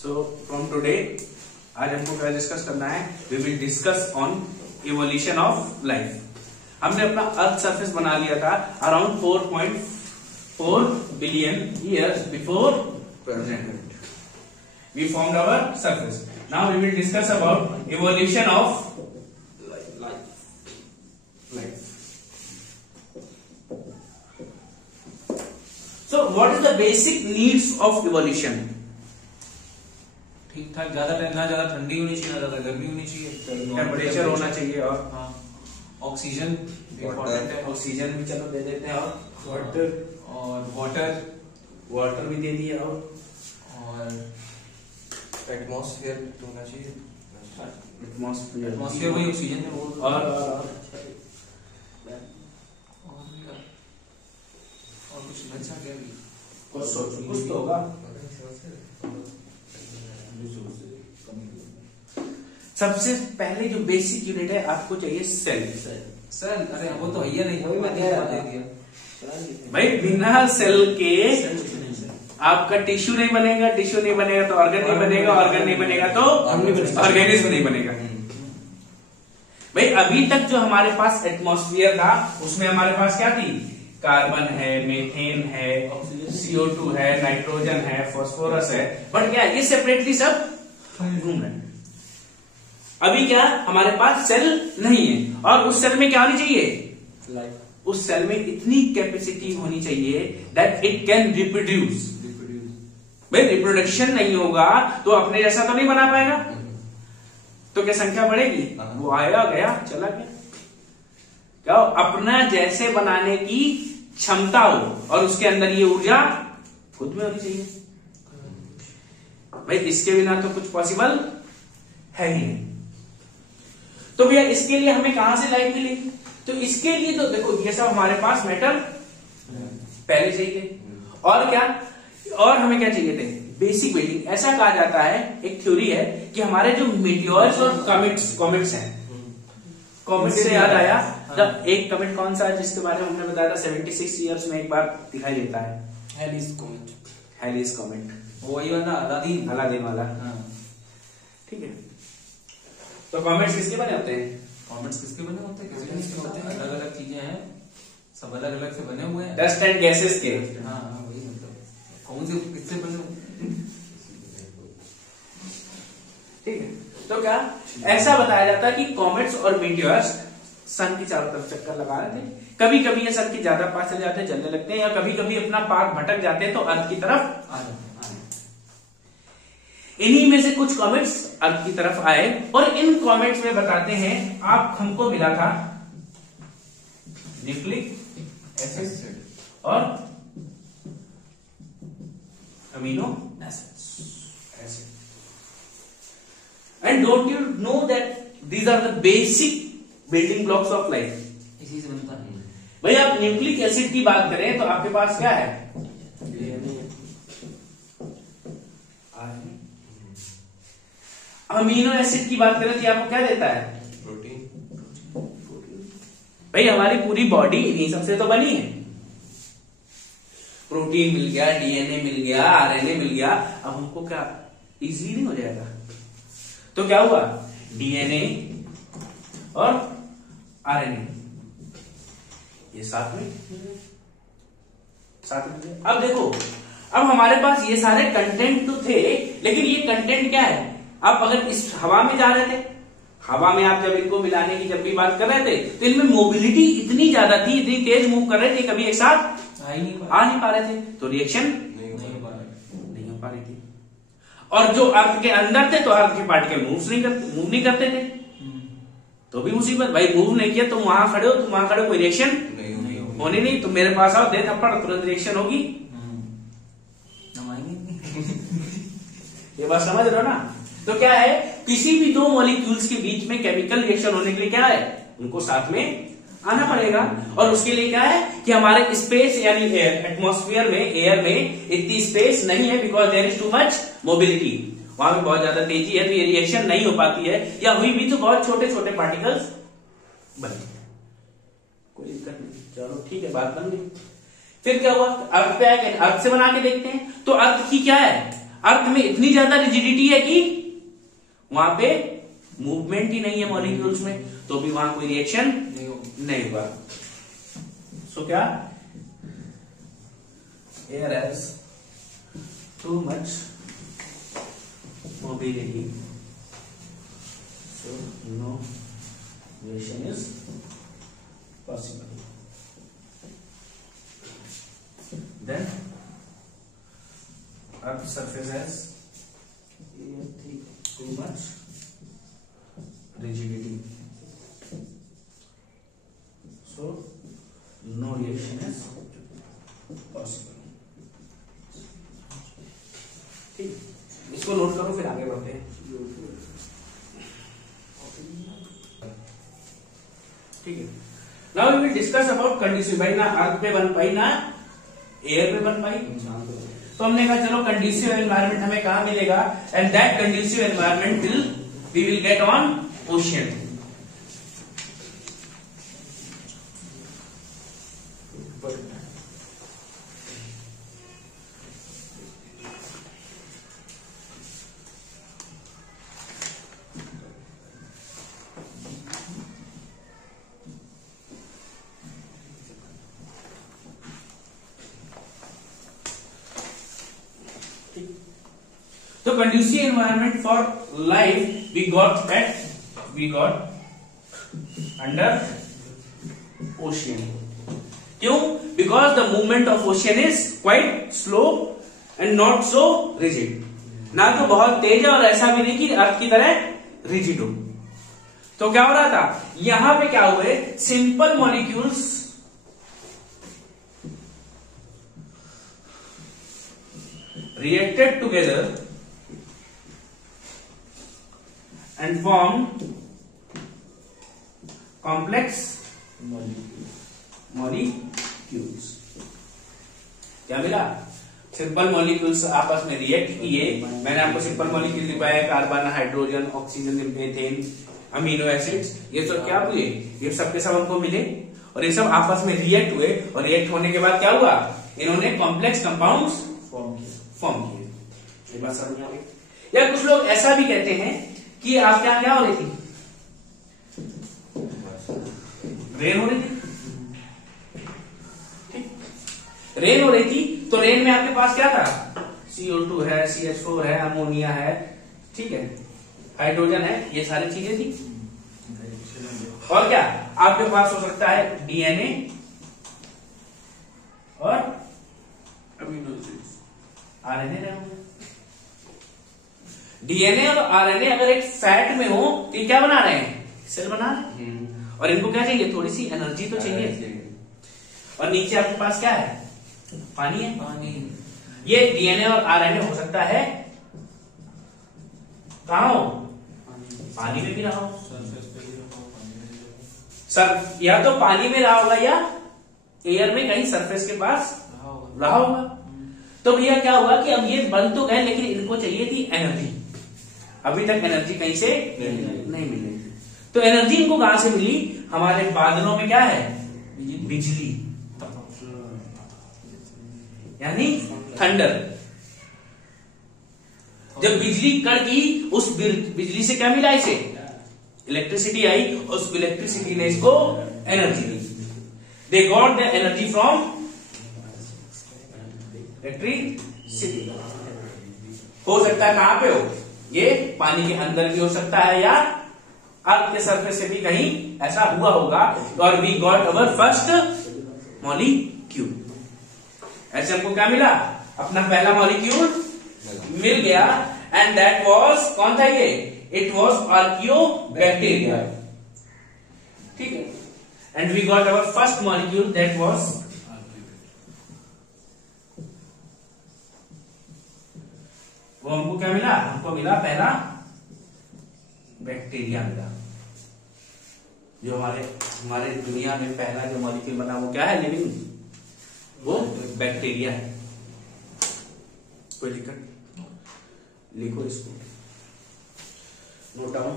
So from today आज हमको क्या डिस्कस करना है, we will discuss on evolution of life. हमने अपना अर्थ सरफेस बना लिया था around 4.4 billion years before present. We formed our surface. Now we will discuss about evolution of life. So what is the basic needs of evolution? ठीक ठाक, ज्यादा ना ज्यादा ठंडी होनी चाहिए, ना ज्यादा गर्मी होनी चाहिए, टेम्परेचर होना चाहिए और ऑक्सीजन इम्पोर्टेंट है। ऑक्सीजन भी चलो दे देते हैं और वाटर भी दे दिया और एटमॉस्फेयर होना चाहिए। एटमॉस्फेयर वही ऑक्सीजन है और कुछ बचा क्या भी कुछ सोचो, कुछ तो होगा। सबसे पहले जो बेसिक यूनिट है आपको चाहिए सेल। सर अरे वो तो है नहीं, वही मैंने दे दिया भाई। बिना सेल के आपका टिश्यू नहीं बनेगा, टिश्यू नहीं बनेगा तो ऑर्गन नहीं बनेगा, ऑर्गन नहीं बनेगा तो ऑर्गेनिज्म नहीं बनेगा। भाई अभी तक जो हमारे पास एटमॉस्फेयर था उसमें हमारे पास क्या थी? कार्बन है, मीथेन है, CO2 है, नाइट्रोजन है, फास्फोरस है, बट क्या ये सेपरेटली सब घूम रहे हैं। अभी क्या हमारे पास सेल नहीं है और उस सेल में क्या होनी चाहिए? उस सेल में इतनी कैपेसिटी होनी चाहिए दैट इट कैन रिप्रोड्यूस। भाई रिप्रोडक्शन नहीं होगा तो अपने जैसा तो नहीं बना पाएगा, तो क्या संख्या बढ़ेगी? वो आया गया चला गया। क्या अपना जैसे बनाने की क्षमता हो और उसके अंदर ये ऊर्जा खुद में होनी चाहिए। भाई इसके बिना तो कुछ पॉसिबल है ही नहीं। तो भैया इसके लिए हमें कहां से लाइफ मिली? तो इसके लिए तो देखो ये सब हमारे पास मेटल पहले से ही थे और क्या, और हमें क्या चाहिए थे? Basic building. ऐसा कहा जाता है, एक थ्योरी है कि हमारे जो मीटियोर्स और कॉमेट्स हैं, कॉमेट से याद आया जब एक कॉमेट कौन सा है जिसके बारे में हमने बताया था 76 ईयर्स में एक बार दिखाई देता है? हेलिस कॉमेट, वही वाला अलादीन वाला। ठीक है, तो कॉमेट्स किसके बने होते हैं? कॉमेट्स किसके बने होते हैं? किसके होते हैं? अलग अलग चीजें हैं, सब अलग अलग से बने हुए हैं। डस्ट एंड गैसेस के। हाँ वही मतलब कौन से किससे बने हुए? ठीक है, तो क्या ऐसा बताया जाता है कि कॉमेट्स और मीटियोर्स सन की चारों तरफ चक्कर लगा रहे थे। कभी कभी ये सन के ज्यादा पास चले जाते हैं, जलने लगते हैं, या कभी कभी अपना पाथ भटक जाते हैं तो अर्थ की तरफ आ जाते हैं। इन्हीं में से कुछ कॉमेट्स अर्थ की तरफ आए और इन कॉमेट्स में बताते हैं आप हमको मिला था न्यूक्लिक एसिड और amino acids. And don't you know that these are the basic building blocks of life. इसी से बनता है। भाई आप न्यूक्लिक एसिड की बात करें तो आपके पास क्या है? अमीनो एसिड की बात करें तो आपको क्या देता है? प्रोटीन। भाई हमारी पूरी बॉडी इन्हीं सबसे तो बनी है। प्रोटीन मिल गया, DNA मिल गया, RNA मिल गया। अब हमको क्या इजी नहीं हो जाएगा? तो क्या हुआ? DNA और RNA ये साथ में। अब देखो, अब हमारे पास ये सारे कंटेंट तो थे, लेकिन ये कंटेंट क्या है? आप अगर इस हवा में जा रहे थे, हवा में आप जब इनको मिलाने की जब भी बात कर रहे थे तो इनमें मोबिलिटी इतनी ज्यादा थी, इतनी तेज मूव कर रहे थे, कभी एक साथ आ नहीं पा रहे थे, तो रिएक्शन नहीं हो पा रही थी। और जो अर्थ के अंदर थे तो अर्थ के पार्टिकल मूव नहीं करते थे, तो भी मुसीबत। भाई मूव नहीं किया, तुम वहां खड़े हो, कोई रिएक्शन होनी नहीं। तो मेरे पास आओ, दे थप्पड़, तुरंत रिएक्शन होगी। ये बात समझ रहे हो ना? तो क्या है, किसी भी दो मॉलिक्यूल्स के बीच में केमिकल रिएक्शन होने के लिए क्या है? उनको साथ में आना पड़ेगा। और उसके लिए क्या है कि हमारे स्पेस यानी एटमॉस्फेयर में, एयर में इतनी स्पेस नहीं है, because there is too much mobility. वहां पे बहुत ज्यादा तेजी है तो ये रिएक्शन नहीं हो पाती है, या हुई भी तो बहुत छोटे छोटे पार्टिकल्स बने। कोई दिक्कत नहीं, चलो ठीक है, बात बन गई। फिर क्या हुआ? अर्थ पे आए, अर्थ से बना के देखते हैं। तो अर्थ की क्या है? अर्थ में इतनी ज्यादा रिजिडिटी है कि वहां पे मूवमेंट ही नहीं है मॉलिक्यूल्स में, तो भी वहां कोई रिएक्शन नहीं हुआ। सो क्या, air has too much mobility, so no reaction is possible. Then Earth surface has too much rigidity, so no reaction is possible. ठीक, इसको नोट करो फिर आगे बढ़ते हैं। ठीक है, now we will discuss about conducive. भाई ना अर्थ पे बन पाई ना एयर पे बन पाई, तो हमने कहा चलो कंडीसिव एनवायरनमेंट हमें कहां मिलेगा, and that conducive environment we will get on ocean. तो conducive environment for life we got under ocean. क्यों? Because the movement of ocean is quite slow and not so rigid. ना तो बहुत तेज है और ऐसा भी नहीं कि अर्थ की तरह रिजिड हो। तो क्या हो रहा था, यहां पे क्या हुए, simple molecules reacted together and formed complex molecules. क्या मिला, सिंपल मॉलिक्यूल्स आपस में रिएक्ट किए। मैंने आपको सिंपल मॉलिक्यूल दिखाया, carbon, hydrogen, oxygen, methane, amino acids, ये सब क्या हुए, ये सब के सब हमको मिले और ये सब आपस में रिएक्ट हुए, और रिएक्ट होने के बाद क्या हुआ, इन्होंने कॉम्प्लेक्स कंपाउंड्स फॉर्म किए। ये बात समझ में आ गई। या कुछ लोग ऐसा भी कहते हैं कि आपके यहां क्या हो रही थी, रेन हो रही थी, ठीक, रेन हो रही थी, तो रेन में आपके पास क्या था, CO2 है, CH4 है, अमोनिया है, ठीक है, हाइड्रोजन है, ये सारी चीजें थी। और क्या आपके पास हो सकता है, DNA और अमीनो एसिड्स, RNA रहे होंगे। DNA और RNA अगर एक फैट में हो तो ये क्या बना रहे हैं, सेल बना रहे हैं, और इनको क्या चाहिए, थोड़ी सी एनर्जी तो चाहिए। और नीचे आपके पास क्या है, पानी है, पानी। ये DNA और RNA हो सकता है कहां हो, पानी में भी रहा हो, सर या तो पानी में रहा होगा या एयर में कहीं सरफेस के पास रहा होगा। तो भैया क्या होगा कि अब ये बन तो गए, लेकिन इनको चाहिए थी एनर्जी, अभी तक एनर्जी कहीं से नहीं मिली। तो एनर्जी इनको कहां से मिली, हमारे बादलों में क्या है, बिजली, यानी थंडर। जब बिजली कड़की, उस बिजली से क्या मिला, इसे इलेक्ट्रिसिटी आई, उस इलेक्ट्रिसिटी ने इसको energy the. They got the energy from electricity. हो सकता है कहां पे हो, ये पानी के अंदर भी हो सकता है, या अर्थ के सरफेस से भी कहीं ऐसा हुआ होगा। और we got our first molecule. ऐसे हमको क्या मिला, अपना पहला मॉलिक्यूल मिल गया, एंड दैट वाज, कौन था ये, इट वाज आर्कियोबैक्टीरिया, ठीक है। And we got our first molecule, that was, वो हमको क्या मिला, हमको मिला पहला बैक्टीरिया मिला। जो हमारे दुनिया में पहला जो मॉलिक्यूल बना वो क्या है, लिविंग, वो बैक्टीरिया है। कोई दिक्कत, लिखो इसको, नोट डाउन,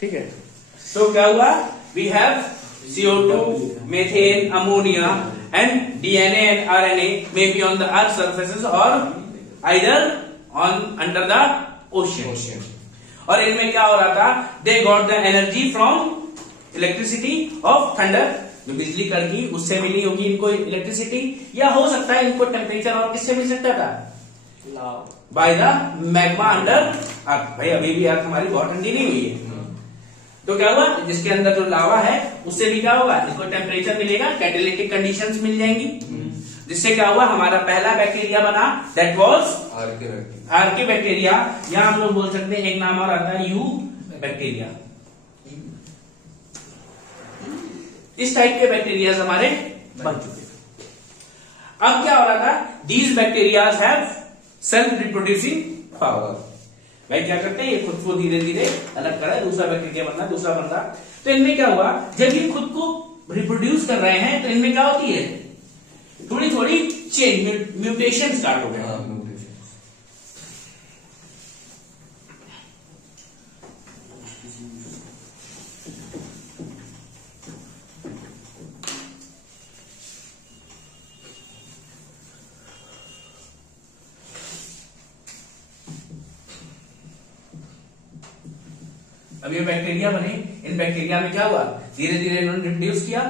ठीक है। तो क्या हुआ, we have CO2, methane, ammonia, and DNA and RNA may be on the earth surfaces और either on under the ocean. और इनमें क्या हो रहा था, they got the energy from electricity of thunder, जो बिजली कड़की उससे मिली होगी इनको इलेक्ट्रिसिटी, या हो सकता है इनको टेम्परेचर और किससे मिल सकता था, बाय द मैग्मा अंडर अर्थ। भाई अभी भी अर्थ हमारी बहुत ठंडी नहीं हुई है, तो क्या हुआ, जिसके अंदर जो लावा है उससे भी क्या होगा, इसको टेम्परेचर मिलेगा, कैटालिटिक कंडीशंस मिल जाएंगी, जिससे क्या हुआ, हमारा पहला बैक्टीरिया बना, दैट वाज आर्की बैक्टीरिया। या हम लोग बोल सकते हैं एक नाम और आता है यू बैक्टीरिया। इस टाइप के बैक्टीरिया हमारे बन चुके थे। अब क्या हो रहा था, these bacteria have self reproducing power. भाई क्या करते हैं, ये खुद को धीरे धीरे अलग करा, दूसरा बैक्टीरिया बनना, दूसरा बन रहा। तो इनमें क्या हुआ, जब ये खुद को रिप्रोड्यूस कर रहे हैं तो इनमें क्या होती है, थोड़ी थोड़ी चेंज, म्यूटेशन स्टार्ट हो गया। अब ये बैक्टीरिया बने, इन बैक्टीरिया में क्या हुआ, धीरे धीरे इन्होंने रिप्रोड्यूस किया।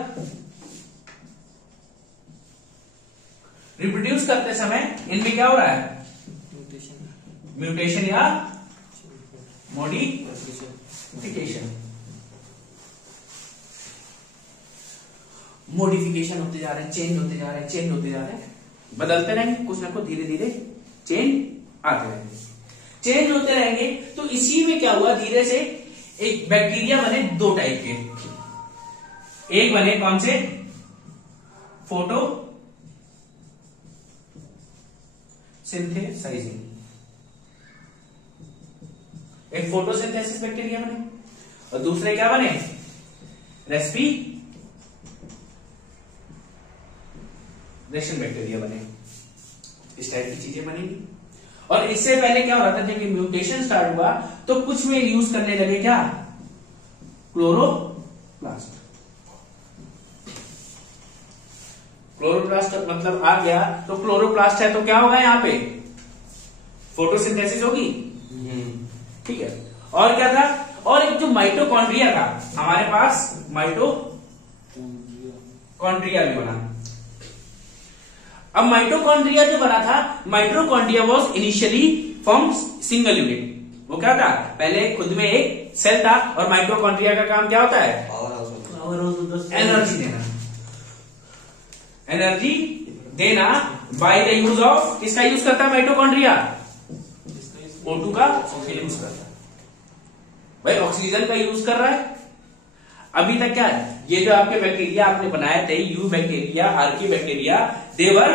रिप्रोड्यूस करते समय इनमें क्या हो रहा है, म्यूटेशन या मॉडिफिकेशन, मॉडिफिकेशन होते जा रहे हैं, चेंज होते जा रहे हैं, चेंज होते जा रहे हैं, बदलते रहेंगे, कुछ ना कुछ धीरे धीरे चेंज आते रहेंगे, चेंज होते रहेंगे। तो इसी में क्या हुआ, धीरे से एक बैक्टीरिया बने दो टाइप के, एक बने कौन से, फोटो सिंथेसाइजिंग, एक फोटोसिंथेसिस बैक्टीरिया बने, और दूसरे क्या बने, रेस्पिरेशन बैक्टीरिया बने। इस टाइप की चीजें बनेंगी। और इससे पहले क्या हो रहा था, जब ये म्यूटेशन स्टार्ट हुआ तो कुछ में यूज करने लगे क्या, क्लोरोप्लास्ट। क्लोरोप्लास्ट मतलब आ गया, तो क्लोरोप्लास्ट है तो क्या होगा, यहाँ पे फोटोसिंथेसिस होगी, ठीक है। और क्या था, और एक जो माइटोकॉन्ड्रिया था हमारे पास, माइटोकॉन्ड्रिया भी बना। अब माइटोकॉन्ड्रिया जो बना था, mitochondria was initially from single unit. वो क्या था, पहले खुद में एक सेल था, और माइटोकॉन्ड्रिया का काम क्या होता है, एनर्जी देना, एनर्जी देना बाय द यूज ऑफ, किसका यूज करता है माइटोकॉन्ड्रिया, O2 का यूज करता है। भाई ऑक्सीजन का यूज कर रहा है। अभी तक क्या है, ये जो आपके बैक्टीरिया आपने बनाए थे, यू बैक्टीरिया, आर्की बैक्टीरिया, देवर,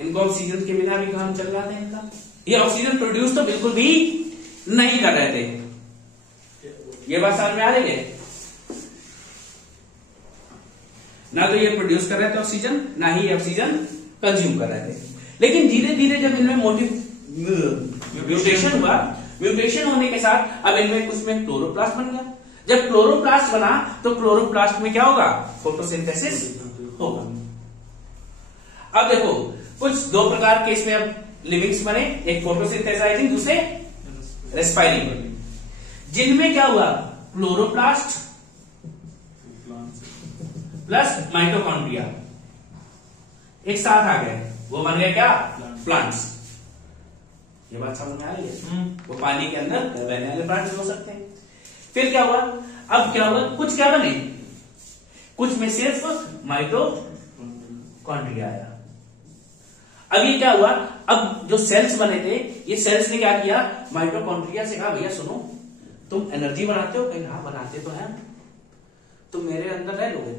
इनको ऑक्सीजन के बिना भी काम चल रहा था इनका, ये ऑक्सीजन प्रोड्यूस तो बिल्कुल भी नहीं कर रहे थे। ये बात समझ में आ रही है, ना तो ये प्रोड्यूस कर रहे थे ऑक्सीजन, ना ही ये ऑक्सीजन कंज्यूम कर रहे थे। लेकिन धीरे धीरे जब इनमें म्यूटेशन हुआ, म्यूटेशन होने के साथ अब इनमें कुछ में क्लोरोप्लास्ट बन गया। जब क्लोरोप्लास्ट बना तो क्लोरोप्लास्ट में क्या होगा, फोटोसिंथेसिस होगा। अब देखो कुछ दो प्रकार के इसमें अब लिविंग्स बने, एक फोटोसिंथेसाइजिंग, दूसरे रेस्पायरिंग, जिनमें क्या हुआ, क्लोरोप्लास्ट प्लस माइटोकॉन्ड्रिया एक साथ आ गए, वो बन गए क्या, प्लांट्स। ये बात समझ में आ रही है, वो पानी के अंदर रहने वाले प्लांट्स हो सकते हैं। फिर क्या हुआ, अब क्या हुआ, कुछ क्या बने, कुछ में सिर्फ माइटोकॉन्ड्रिया आया। अब ये क्या हुआ, अब जो सेल्स बने थे, ये सेल्स ने क्या किया, माइटोकॉन्ड्रिया से कहा, भैया सुनो, तुम एनर्जी बनाते हो, कहीं हाँ बनाते तो हैं, तुम मेरे अंदर रह लोगे,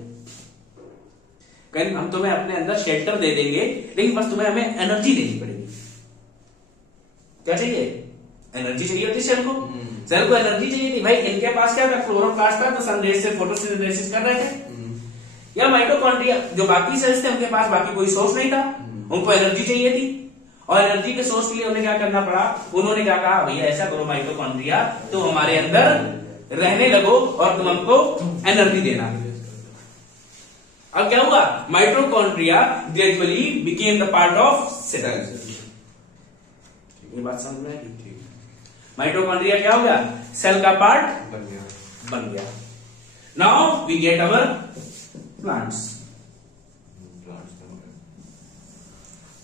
कहीं हम तुम्हें अपने अंदर शेल्टर दे देंगे, लेकिन बस तुम्हें हमें एनर्जी देनी पड़ेगी। क्या चाहिए, एनर्जी चाहिए होती सेल को, सेल को एनर्जी चाहिए थी। भाई इनके पास क्या था, क्लोरोप्लास्ट था, तो सनरेज से फोटोसिंथेसिस कर रहे थे। या माइटोकॉन्ड्रिया जो बाकी सेल्स थे, उनके पास बाकी कोई सोर्स नहीं था, उनको एनर्जी चाहिए थी, और एनर्जी के सोर्स के लिए उन्हें क्या करना पड़ा, उन्होंने क्या कहा, भैया ऐसा करो माइटोकॉन्ड्रिया, तो हमारे अंदर रहने लगो और तुम हमको एनर्जी देना। अब क्या हुआ, mitochondria gradually became the part of cell. ये बात समझ में आई? माइटोकॉन्ड्रिया क्या हो गया, सेल का पार्ट बन गया। Now we get our plants.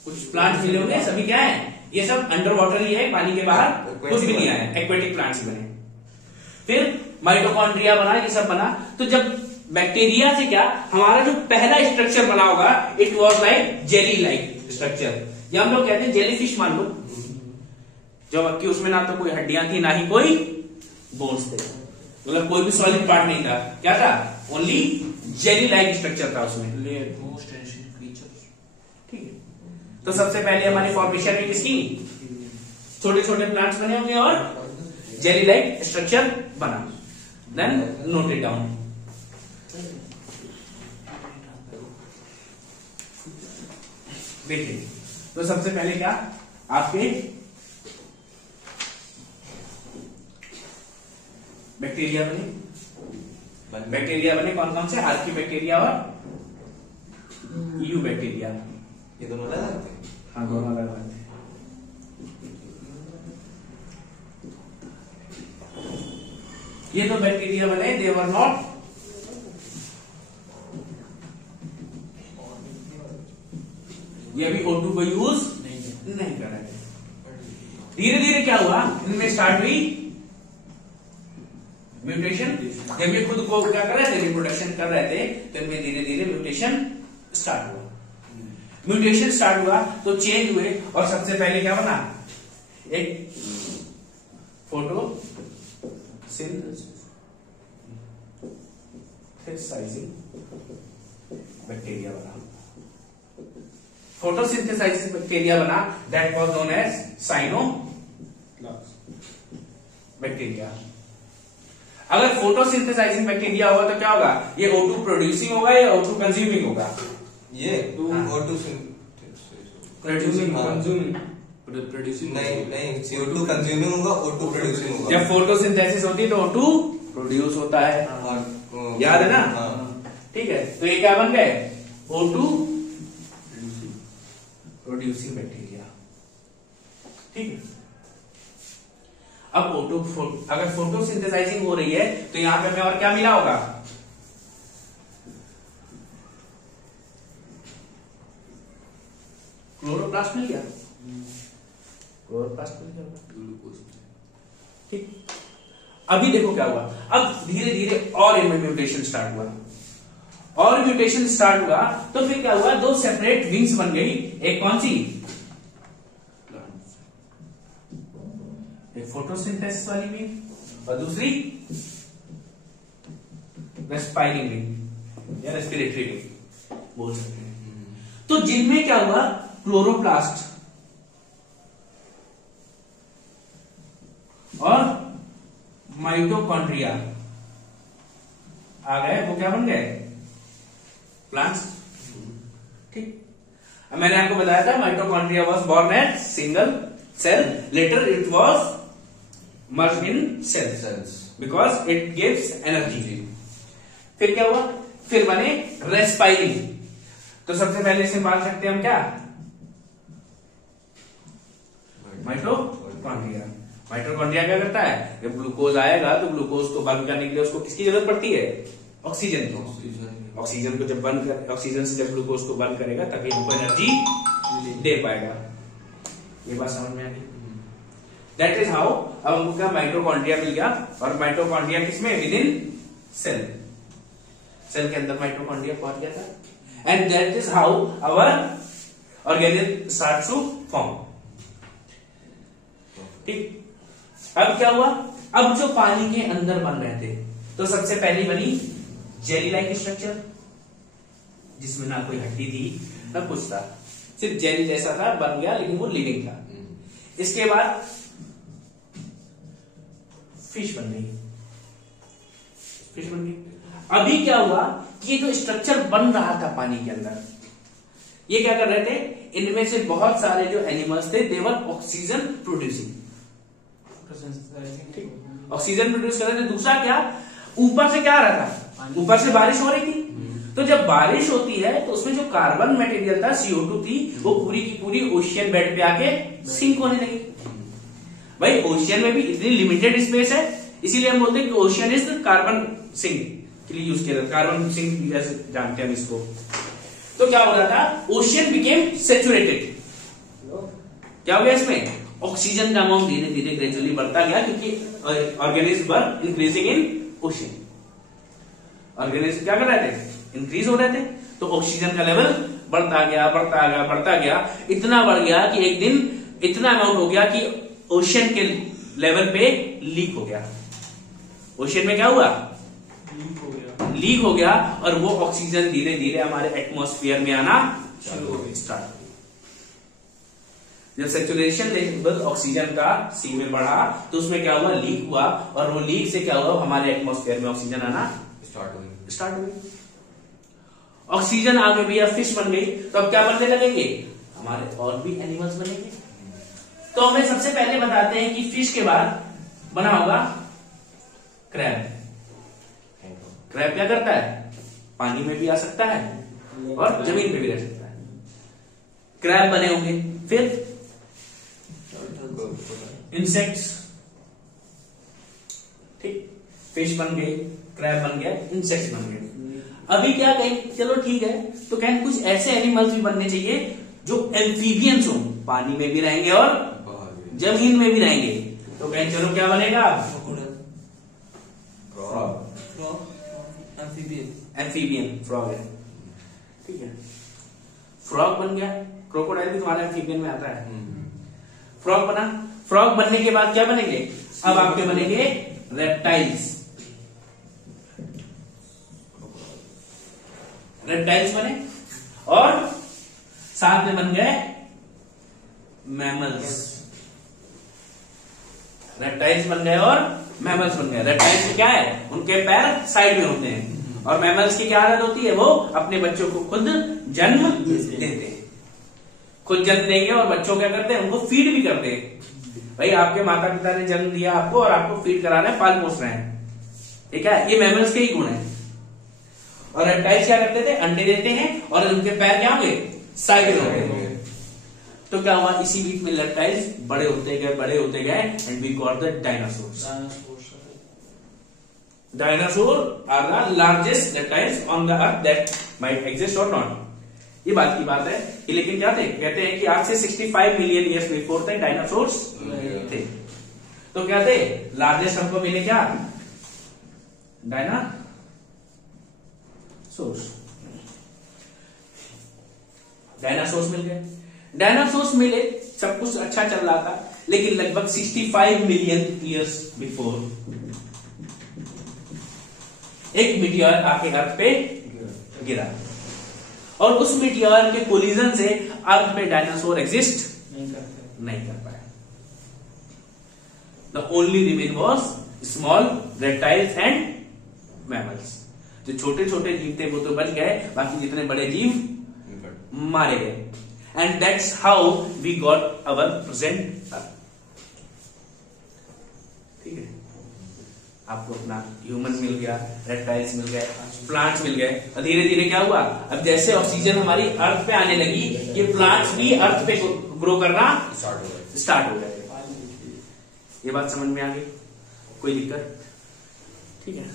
कुछ प्लांट्स मिले होंगे, सभी क्या है, ये सब अंडर वाटर ही है, पानी के बाहर कुछ भी नहीं आया, एक्वेटिक प्लांट्स बने। फिर माइटोकॉन्ड्रिया बना, ये सब बना। तो जब बैक्टीरिया से क्या, हमारा जो पहला स्ट्रक्चर बना होगा, it was like jelly like structure, या हम लोग कहते हैं जेली फिश मान लो, जबकि उसमें ना तो कोई हड्डियां थी ना ही कोई बोन्स थे, मतलब कोई भी सॉलिड पार्ट नहीं था। क्या था, ओनली जेली लाइक स्ट्रक्चर था उसमें। ठीक है, तो सबसे पहले हमारी फॉर्मेशन में किसकी, छोटे छोटे प्लांट्स बने होंगे और जेली लाइक स्ट्रक्चर बना। Then note it down. देखिए, तो सबसे पहले क्या, आपके बैक्टीरिया बने। बैक्टीरिया बने कौन कौन से, आर्की बैक्टीरिया और यू बैक्टीरिया। ये दोनों अलग आते हैं? हाँ, दोनों अलग आते हैं। ये तो बैक्टीरिया बने, दे वर नॉट ये अभी O2 को यूज नहीं कर रहे थे। धीरे धीरे क्या हुआ, इनमें स्टार्ट हुई म्यूटेशन। जब ये खुद को क्या कर रहे थे, रिप्रोडक्शन कर रहे थे, तो इनमें धीरे धीरे म्यूटेशन स्टार्ट हुआ। म्यूटेशन स्टार्ट हुआ तो चेंज हुए, और सबसे पहले क्या बना, एक फोटोसिंथेसाइजिंग बैक्टीरिया बना। फोटोसिंथेसाइजिंग बैक्टीरिया बना, that was known as cyanobacteria. अगर फोटोसिंथेसाइजिंग बैक्टीरिया होगा तो क्या होगा, ये O2 प्रोड्यूसिंग होगा या O2 कंज्यूमिंग होगा, ये O2 प्रोड्यूसिंग प्रोड्यूसिंग नहीं CO2 कंज्यूमिंग होगा, O2 प्रोड्यूसिंग होगा। जब फोटोसिंथेसिस होती है तो O2 प्रोड्यूस होता है, याद है ना? ठीक है, तो ये क्या बन गए, O2 प्रोड्यूसिंग बैक्टीरिया। ठीक है, अब O2 अगर फोटोसिंथेसाइजिंग हो रही है तो यहां पे हमें और क्या मिला होगा, क्लोरोप्लास्ट मिल गया, क्लोरोप्लास्ट मिल गया। ठीक, अभी देखो क्या हुआ, अब धीरे धीरे और इनमें म्यूटेशन स्टार्ट हुआ, और म्यूटेशन स्टार्ट हुआ तो फिर क्या हुआ, दो सेपरेट विंग्स बन गई। एक कौन सी, एक फोटोसिंथेसिस वाली विंग और दूसरी रेस्पायरिंग विंग या रेस्पिरेटरी विंग बोल सकते हैं। तो जिनमें क्या हुआ, क्लोरोप्लास्ट और माइटोकॉन्ड्रिया आ गए, वो क्या बन गए, प्लांट्स। ठीक, मैंने आपको बताया था mitochondria was born at single cell, later it was merge in cells because it gives energy. फिर क्या हुआ, फिर बने रेस्पायरिंग। तो सबसे पहले इसे मान सकते हैं हम क्या, माइटोकॉन्ड्रिया। माइटोकॉन्ड्रिया क्या करता है, जब ग्लूकोज आएगा तो ग्लूकोज को बर्न करने के लिए उसको किसकी जरूरत पड़ती है, ऑक्सीजन की। ऑक्सीजन को जब बर्न कर, ऑक्सीजन से जब ग्लूकोज को बर्न करेगा तभी हमको एनर्जी दे पाएगा। ये बात समझ में आ गई? दैट इज हाउ, अब हमको क्या, माइटोकॉन्ड्रिया मिल गया। और माइटोकॉन्ड्रिया किसमें, विद इन सेल, सेल के अंदर माइटोकॉन्ड्रिया पहुंच गया था। And that is how our organism start to form. ठीक, अब क्या हुआ, अब जो पानी के अंदर बन रहे थे, तो सबसे पहली बनी जेली लाइक स्ट्रक्चर, जिसमें ना कोई हड्डी थी ना कुछ था, सिर्फ जेली जैसा था, बन गया, लेकिन वो लिविंग था। इसके बाद फिश बन गई, फिश बन गई। अभी क्या हुआ कि ये जो स्ट्रक्चर बन रहा था पानी के अंदर, ये क्या कर रहे थे, इनमें से बहुत सारे जो एनिमल्स थे, दे वर ऑक्सीजन प्रोड्यूसिंग, ऑक्सीजन प्रोड्यूस कर रहे थे। दूसरा क्या, ऊपर से क्या आ रहा था, ऊपर से बारिश हो रही थी, तो जब बारिश होती है तो उसमें जो कार्बन मटेरियल था CO2 थी वो पूरी की पूरी ओशियन बेड पे आके सिंक होने लगी। भाई ओशियन में भी इतनी लिमिटेड स्पेस है, इसीलिए हम बोलते हैं कि ओशियन इज कार्बन सिंक के लिए यूज किया जाता है, कार्बन सिंक जैसे जानते हैं हम इसको। तो क्या हो रहा था, ओशियन बिकेम सेचुरेटेड। क्या हो गया इसमें, ऑक्सीजन का अमाउंट धीरे धीरे ग्रेजुअली बढ़ता गया क्योंकि organism were increasing in ocean. Organism क्या कर रहे थे, इंक्रीज हो रहे थे, तो ऑक्सीजन का लेवल बढ़ता गया बढ़ता गया बढ़ता गया, इतना बढ़ गया कि एक दिन इतना अमाउंट हो गया कि ओशियन के लेवल पे लीक हो गया। ओशियन में क्या हुआ, लीक हो गया और वो ऑक्सीजन धीरे धीरे हमारे एटमॉस्फेयर में आना शुरू हो स्टार्ट। जब सेचुरेशन लेवल ऑक्सीजन का सी में बढ़ा तो उसमें क्या हुआ, लीक हुआ, और वो लीक से क्या हुआ, हमारे एटमॉस्फेयर में ऑक्सीजन आना स्टार्ट हो गई। ऑक्सीजन आ गई भैया, फिश बन गई, तो अब क्या बनने लगेंगे, हमारे और भी एनिमल्स बनेंगे। तो हमें सबसे पहले बताते हैं कि फिश के बाद बना होगा क्रैब। क्रैब क्या करता है, पानी में भी आ सकता है और जमीन पे भी रह सकता है। क्रैब बने होंगे, फिर इंसेक्ट्स, ठीक, फिश बन गए, क्रैब बन गया, इंसेक्ट्स बन गए। अभी क्या कहें, चलो ठीक है, तो कहें कुछ ऐसे एनिमल्स भी बनने चाहिए जो एम्फीबियंस हो, पानी में भी रहेंगे और जमीन में भी रहेंगे। तो कहें चलो क्या बनेगा, एम्फीबियन फ्रॉग है, ठीक है, फ्रॉग बन गया। क्रोकोडाइल भी तुम्हारा एम्फीबियन में आता है। फ्रॉग बना, फ्रॉग बनने के बाद क्या बनेंगे, अब आपके बनेंगे रेप्टाइल्स। रेप्टाइल्स बने और साथ में बन गए मैमल्स। रेप्टाइल्स बन गए और मैमल्स बन गए। रेप्टाइल्स में क्या है, उनके पैर साइड में होते हैं, और मैमल्स की क्या आदत होती है, वो अपने बच्चों को खुद जन्म देते हैं। खुद जन्म देंगे और बच्चों क्या करते हैं, उनको फीड भी करते हैं। भाई आपके माता पिता ने जन्म दिया आपको और आपको फीड करा रहे हैं, पाल पोस रहे हैं, ठीक है, ये मैमल्स के ही गुण है। और रेप्टाइल्स क्या करते थे, अंडे देते हैं और उनके पैर क्या होंगे, साइड में होंगे। तो क्या हुआ, इसी बीच में रेप्टाइल्स बड़े होते गए and we got the dinosaurs. Dinosaur are the largest reptiles on the earth that might exist और नॉट। ये बात की बात है कि लेकिन क्या थे, कहते हैं कि आज से 65 मिलियन ईयर्स बिफोर तक डायनासोर्स थे। तो क्या थे, लार्जेस्ट हमको मिले क्या, डायनासोर्स। डायनासोर्स मिल गए, डायनासोर्स मिले, सब कुछ अच्छा चल रहा था, लेकिन लगभग 65 मिलियन ईयर्स बिफोर एक मीटियोर आके अर्थ पे गिरा, और उस मीटियोर के कोलिजन से अर्थ पे डायनासोर एग्जिस्ट नहीं कर पाया। The only remain was small reptiles and mammals. जो छोटे छोटे जीव थे वो तो बच गए, बाकी जितने बड़े जीव मारे गए। And that's how we got our present earth. ठीक है, आपको अपना ह्यूमन मिल गया, रेप्टाइल्स मिल गए, प्लांट्स मिल गए, और धीरे धीरे क्या हुआ, अब जैसे ऑक्सीजन हमारी अर्थ पे आने लगी, ये प्लांट्स भी अर्थ पे ग्रो करना स्टार्ट हो गए। ये बात समझ में आ गई, कोई दिक्कत, ठीक है,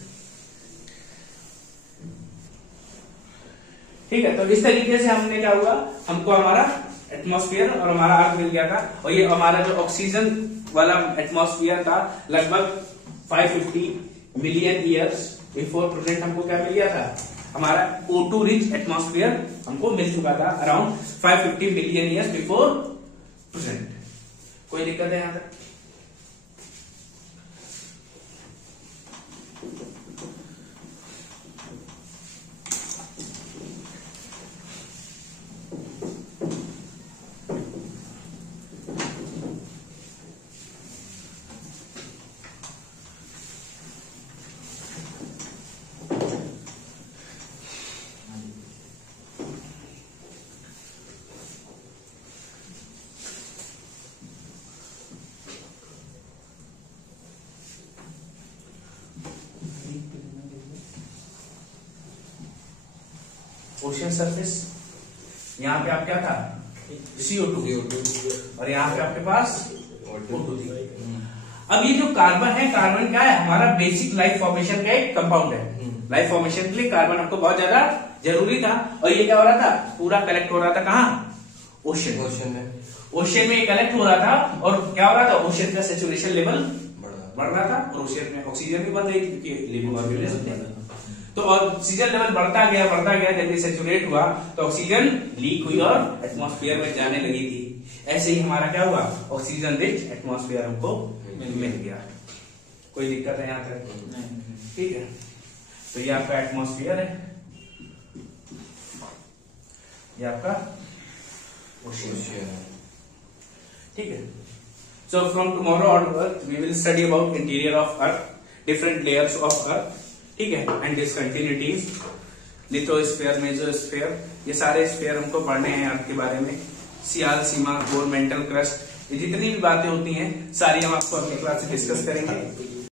ठीक है। तो इस तरीके से हमने क्या हुआ, हमको हमारा एटमॉस्फेयर और हमारा अर्थ मिल गया था, और ये हमारा जो ऑक्सीजन वाला एटमॉस्फेयर था लगभग 550 मिलियन ईयर्स बिफोर प्रेजेंट हमको क्या मिल गया था, हमारा O2 रिच एटमॉस्फेयर हमको मिल चुका था around 550 million years before present. कोई दिक्कत है यहां तक? ओशन सरफेस, यहाँ पे आप क्या था CO2 और यहाँ पे आपके पास O2 थी। अब ये जो कार्बन है, कार्बन क्या है, हमारा बेसिक लाइफ फॉर्मेशन का एक कंपाउंड है। लाइफ फॉर्मेशन के लिए कार्बन हमको बहुत ज्यादा जरूरी था। और ये क्या हो रहा था, पूरा कलेक्ट हो रहा था कहाँ, ओशन में। ओशन में ये कलेक्ट हो रहा था और क्या हो रहा था, ओशन का सेचुरेशन लेवल बढ़ रहा था और ओशन में ऑक्सीजन भी बढ़ रही थी क्योंकि लिविंग ऑर्गेनिज्म है। तो ऑक्सीजन लेवल बढ़ता गया, जब ये सेचुरेट हुआ तो ऑक्सीजन लीक हुई और एटमॉस्फेयर में जाने लगी थी। ऐसे ही हमारा क्या हुआ, ऑक्सीजन रिच एटमॉस्फेयर हमको मिल गया। कोई दिक्कत है यहाँ तक? ठीक है, तो ये आपका एटमॉस्फेयर है, ये आपका ओशन है। ठीक है, so from tomorrow onward we will study about interior of earth, different layers of earth. ठीक है, एंड डिसकंटिन्यूटीज, लिथोस्फीयर, मेसोस्फीयर, ये सारे स्फीयर हमको पढ़ने हैं अर्थ के बारे में। सियाल, सीमा, कोर, मेंटल क्रस्ट, ये जितनी भी बातें होती हैं सारी हम आपको अपनी क्लास से डिस्कस करेंगे।